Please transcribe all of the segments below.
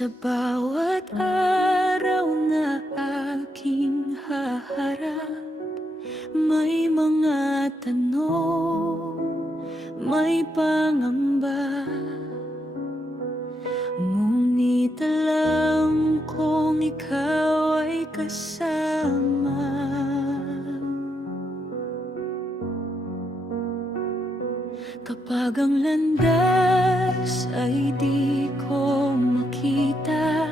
Sa bawat araw na aking haharap, may mga tanong, may pangamba. Ngunit alam kong ikaw ay kasama. Kapag ang landas ay di ko makita,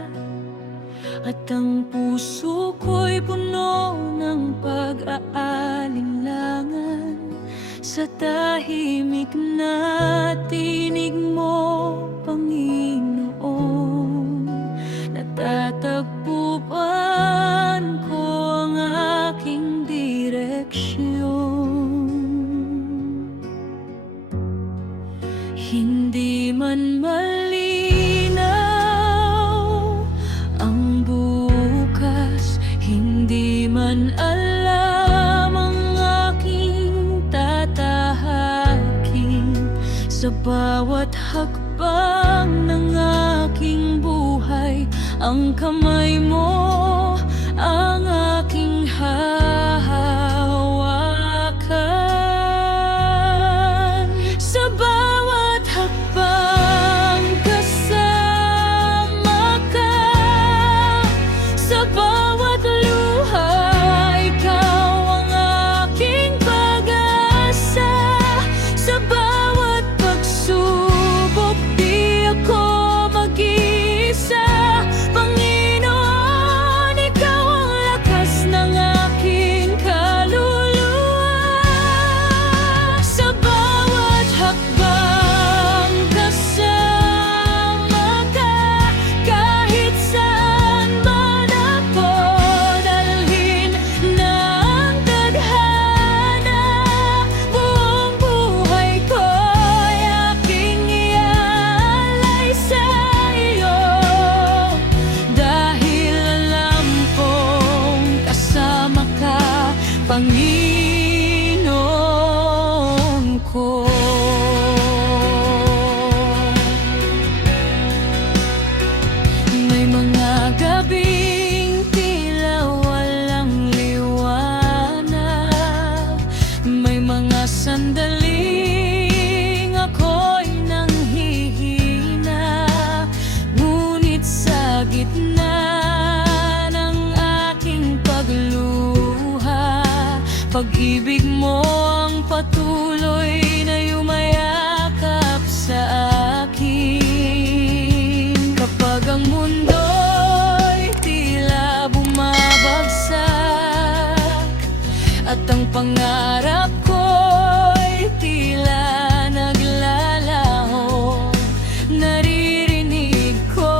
at ang puso ko'y puno ng pag-aalinlangan, sa tahimik na tinig mo, Panginoon, natatagpuan ko ang aking direksyon. Hindi man malinaw ang bukas, hindi man alam ang aking tatahakin, sa bawat hakbang ng aking buhay, ang kamay mo ang aking hahawakan. Sa bawat hakbang kasama ka, sa bawat luha ikaw ang aking pag-asa, sa bawat pagsubok di ako mag-iisa. Panginoon, ikaw ang lakas ng aking kaluluwa. Sa bawat hakbang kasama ka, kahit saan man ako dalhin ng tadhana, buong buhay ko'y aking iaalay sa iyo, dahil alam kong kasama ka, Panginoon ko. May mga gabing tila walang liwanag, may mga sandaling ako'y nanghihina, ngunit sa gitna ng aking pagluha, pag-ibig mo ang patuloy na yumayakap sa akin. Kapag ang mundo'y tila bumabagsak, at ang pangarap ko'y tila naglalaho, naririnig ko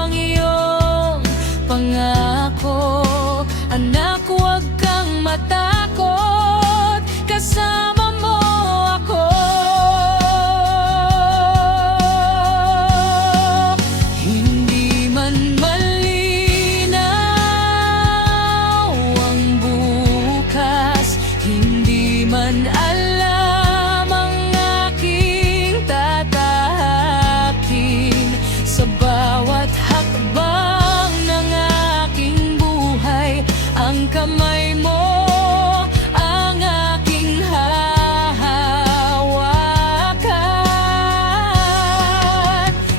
ang iyong pangako. Anak, huwag kang matakot, kasama mo ako. Hindi man malinaw ang bukas, hindi man alam ang aking tatahakin, sa bawat hakbang ng aking buhay, ang kamay mo ang aking hahawakan.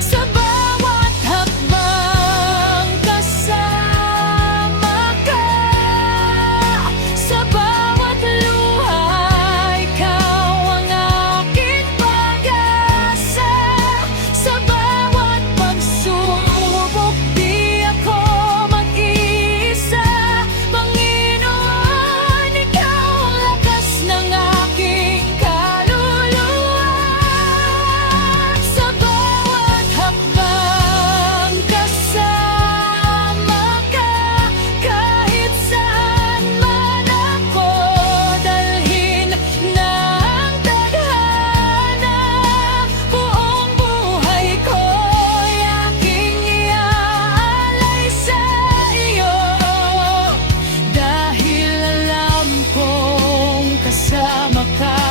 Sa bawat hakbang kasama ka, sa bawat luha ikaw ang aking pag-asa, sa bawat pagsubok di ako mag-iisa. Panginoon, ikaw ang lakas ng aking kaluluwa. Sa bawat hakbang kasama ka, kahit saan man ako dalhin ng tadhana, buong buhay ko'y aking iaalay sa iyo, dahil alam kong kasama ka,